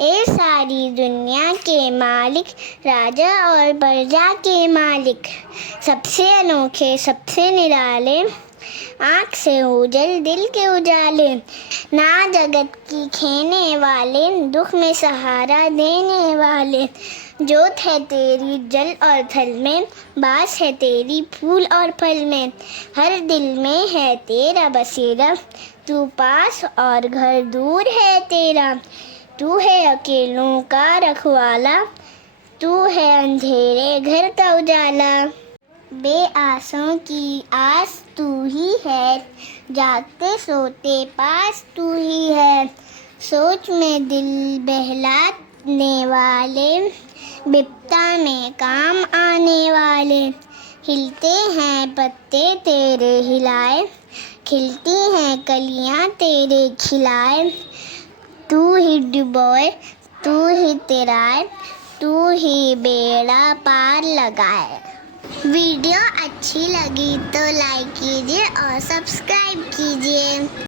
ए सारी दुनिया के मालिक, राजा और प्रजा के मालिक, सबसे अनोखे सबसे निराले, आँख से ओझल दिल के उजाले, ना जगत की खेने वाले, दुख में सहारा देने वाले, जोत है तेरी जल और थल में, बास है तेरी फूल और फल में, हर दिल में है तेरा बसेरा, तू पास और घर दूर है तेरा, तू है अकेलों का रखवाला, तू है अंधेरे घर का उजाला। बेआसों की आस तू ही है, जागते सोते पास तू ही है, सोच में दिल बहलाने वाले, बिपता में काम आने वाले, हिलते हैं पत्ते तेरे हिलाए, खिलती हैं कलियां तेरे खिलाए, तू ही डुबोए तू ही तिराए, तू ही बेड़ा पार लगाए। वीडियो अच्छी लगी तो लाइक कीजिए और सब्सक्राइब कीजिए।